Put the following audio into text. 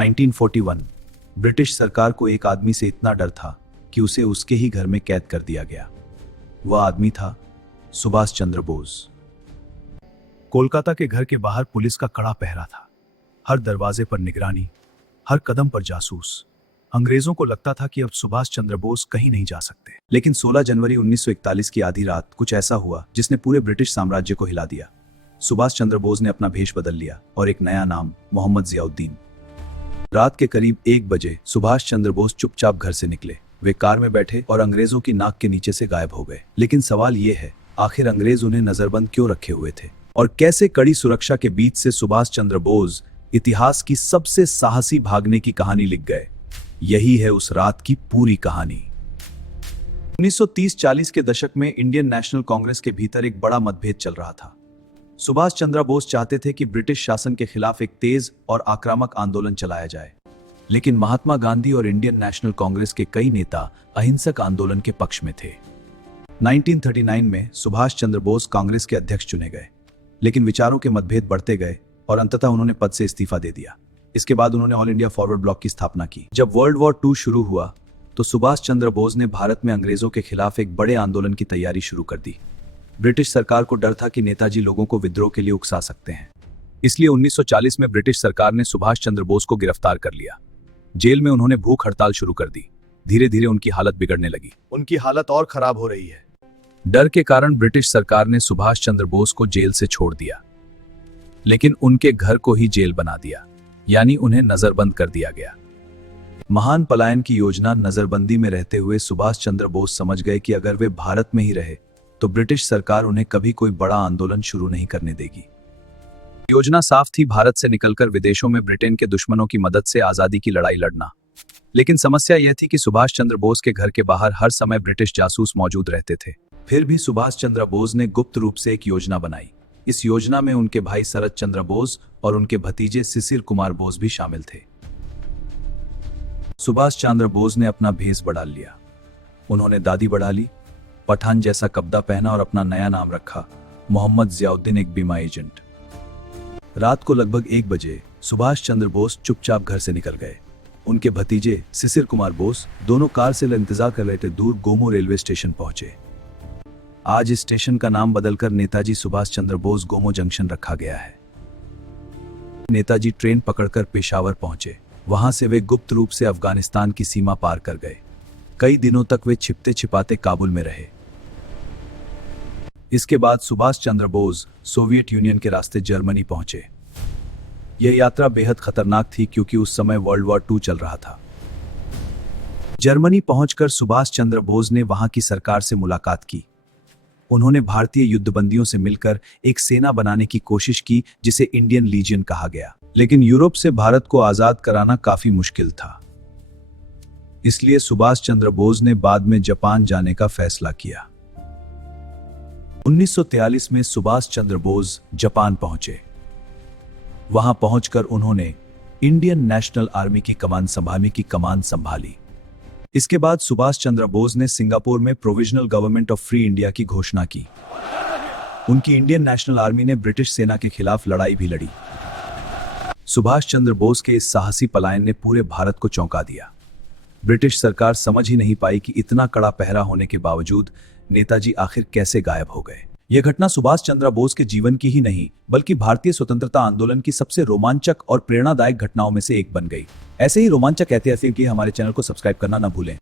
1941 British सरकार को एक आदमी से इतना डर था कि उसे उसके ही घर में कैद कर दिया गया। वह आदमी था सुभाष चंद्र बोस। कोलकाता के घर के बाहर पुलिस का कड़ा पहरा था। हर दरवाजे पर निगरानी, हर कदम पर जासूस। अंग्रेजों को लगता था कि अब सुभाष चंद्र बोस कहीं नहीं जा सकते। लेकिन 16 जनवरी 1941 की आधी रात कुछ ऐसा हुआ जिसने पूरे ब्रिटिश साम्राज्य को हिला दिया। सुभाष चंद्र बोस ने अपना भेष बदल लिया और एक नया नाम, मोहम्मद जियाउद्दीन। रात के करीब 1 बजे सुभाष चंद्र बोस चुपचाप घर से निकले। वे कार में बैठे और अंग्रेजों की नाक के नीचे से गायब हो गए। लेकिन सवाल ये है, आखिर अंग्रेज उन्हें नजरबंद क्यों रखे हुए थे और कैसे कड़ी सुरक्षा के बीच से सुभाष चंद्र बोस इतिहास की सबसे साहसी भागने की कहानी लिख गए? यही है उस रात की पूरी कहानी। 1930-40 के दशक में इंडियन नेशनल कांग्रेस के भीतर एक बड़ा मतभेद चल रहा था। सुभाष चंद्र बोस चाहते थे कि ब्रिटिश शासन के खिलाफ एक तेज और आक्रामक आंदोलन चलाया जाए, लेकिन महात्मा गांधी और इंडियन नेशनल कांग्रेस के कई नेता अहिंसक आंदोलन के पक्ष में थे। 1939 में सुभाष चंद्र बोस कांग्रेस के अध्यक्ष चुने गए, लेकिन विचारों के मतभेद बढ़ते गए और अंततः उन्होंने पद से इस्तीफा दे दिया। इसके बाद उन्होंने ऑल इंडिया फॉरवर्ड ब्लॉक की स्थापना की। जब वर्ल्ड वॉर 2 शुरू हुआ तो सुभाष चंद्र बोस ने भारत में अंग्रेजों के खिलाफ एक बड़े आंदोलन की तैयारी शुरू कर दी। ब्रिटिश सरकार को डर था कि नेताजी लोगों को विद्रोह के लिए उकसा सकते हैं, इसलिए 1940 में ब्रिटिश सरकार ने सुभाष चंद्र बोस को गिरफ्तार कर लिया। जेल में उन्होंने भूख हड़ताल शुरू कर दी। धीरे धीरे उनकी हालत बिगड़ने लगी। उनकी हालत और खराब हो रही है। डर के कारण ब्रिटिश सरकार ने सुभाष चंद्र बोस को जेल से छोड़ दिया, लेकिन उनके घर को ही जेल बना दिया, यानी उन्हें नजरबंद कर दिया गया। महान पलायन की योजना नजरबंदी में रहते हुए सुभाष चंद्र बोस समझ गए कि अगर वे भारत में ही रहे तो ब्रिटिश सरकार उन्हें कभी कोई बड़ा आंदोलन शुरू नहीं करने देगी। योजना साफ थी, भारत से निकलकर विदेशों में ब्रिटेन के दुश्मनों की मदद से आजादी की लड़ाई लड़ना। लेकिन समस्या यह थी कि सुभाष चंद्र बोस के घर के बाहर हर समय ब्रिटिश जासूस मौजूद रहते थे। फिर भी सुभाष चंद्र बोस ने गुप्त रूप से एक योजना बनाई। इस योजना में उनके भाई शरद चंद्र बोस और उनके भतीजे शिशिर कुमार बोस भी शामिल थे। सुभाष चंद्र बोस ने अपना भेष बदल लिया। उन्होंने दाढ़ी बढ़ा ली, पठान जैसा कपड़ा पहना और अपना नया नाम रखा, मोहम्मद जियाउद्दीन, एक बीमा एजेंट। रात को लगभग 1 बजे सुभाष चंद्र बोस चुपचाप घर से निकल गए। उनके भतीजे शिशिर कुमार बोस दोनों कार से इंतजार कर रहे थे। दूर गोमो रेलवे स्टेशन पहुंचे। आज इस स्टेशन का नाम बदलकर नेताजी सुभाष चंद्र बोस गोमो जंक्शन रखा गया है। नेताजी ट्रेन पकड़कर पेशावर पहुंचे। वहां से वे गुप्त रूप से अफगानिस्तान की सीमा पार कर गए। कई दिनों तक वे छिपते छिपाते काबुल में रहे। इसके बाद सुभाष चंद्र बोस सोवियत यूनियन के रास्ते जर्मनी पहुंचे। यह यात्रा बेहद खतरनाक थी क्योंकि उस समय वर्ल्ड वॉर 2 चल रहा था। जर्मनी पहुंचकर सुभाष चंद्र बोस ने वहां की सरकार से मुलाकात की। उन्होंने भारतीय युद्धबंदियों से मिलकर एक सेना बनाने की कोशिश की जिसे इंडियन लीजियन कहा गया। लेकिन यूरोप से भारत को आजाद कराना काफी मुश्किल था, इसलिए सुभाष चंद्र बोस ने बाद में जापान जाने का फैसला किया। 1943 में सुभाष चंद्र बोस जापान पहुंचे। वहां पहुंचकर उन्होंने इंडियन नेशनल आर्मी की कमान संभाली। इसके बाद सुभाष चंद्र बोस ने सिंगापुर में provisional government of free India की घोषणा की। उनकी इंडियन नेशनल आर्मी ने ब्रिटिश सेना के खिलाफ लड़ाई भी लड़ी। सुभाष चंद्र बोस के इस साहसी पलायन ने पूरे भारत को चौंका दिया। ब्रिटिश सरकार समझ ही नहीं पाई कि इतना कड़ा पहरा होने के बावजूद नेताजी आखिर कैसे गायब हो गए। यह घटना सुभाष चंद्र बोस के जीवन की ही नहीं बल्कि भारतीय स्वतंत्रता आंदोलन की सबसे रोमांचक और प्रेरणादायक घटनाओं में से एक बन गई। ऐसे ही रोमांचक ऐतिहासिक के हमारे चैनल को सब्सक्राइब करना न भूलें।